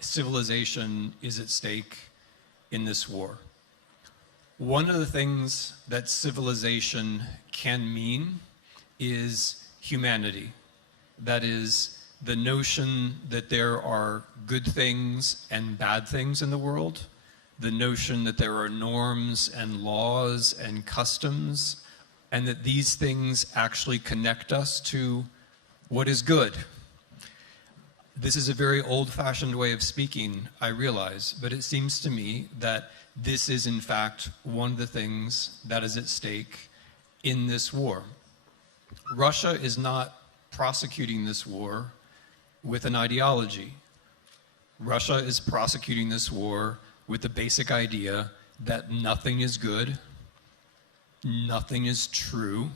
civilization is at stake in this war. One of the things that civilization can mean is humanity. That is the notion that there are good things and bad things in the world, the notion that there are norms and laws and customs, and that these things actually connect us to what is good. This is a very old-fashioned way of speaking, I realize, but it seems to me that this is in fact one of the things that is at stake in this war. Russia is not prosecuting this war with an ideology. Russia is prosecuting this war with the basic idea that nothing is good, nothing is true,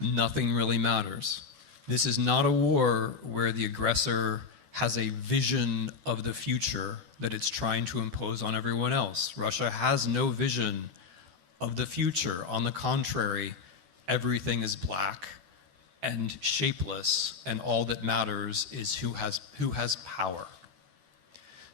nothing really matters. This is not a war where the aggressor has a vision of the future that it's trying to impose on everyone else. Russia has no vision of the future. On the contrary, everything is black and shapeless, and all that matters is who has power.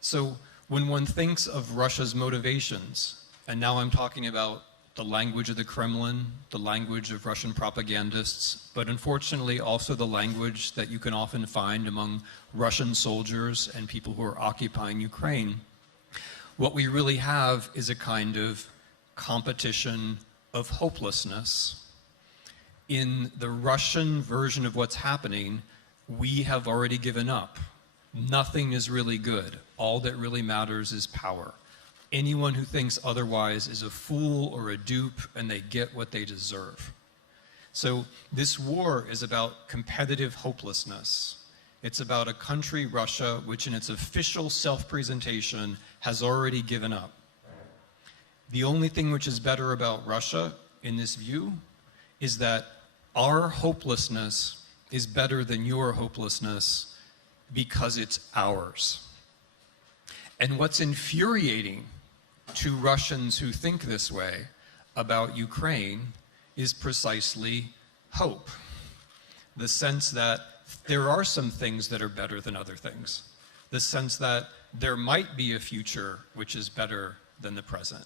So when one thinks of Russia's motivations, and now I'm talking about the language of the Kremlin, the language of Russian propagandists, but unfortunately also the language that you can often find among Russian soldiers and people who are occupying Ukraine, what we really have is a kind of competition of hopelessness. In the Russian version of what's happening, we have already given up. Nothing is really good. All that really matters is power. Anyone who thinks otherwise is a fool or a dupe, and they get what they deserve. So this war is about competitive hopelessness. It's about a country, Russia, which in its official self-presentation has already given up. The only thing which is better about Russia in this view is that our hopelessness is better than your hopelessness because it's ours. And what's infuriating to Russians who think this way about Ukraine is precisely hope. The sense that there are some things that are better than other things. The sense that there might be a future which is better than the present.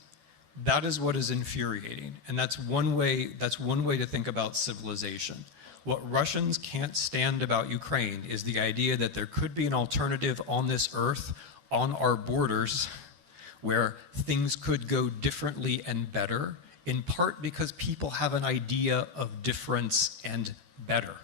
That is what is infuriating. And that's one way to think about civilization. What Russians can't stand about Ukraine is the idea that there could be an alternative on this earth, on our borders, where things could go differently and better, in part because people have an idea of difference and better.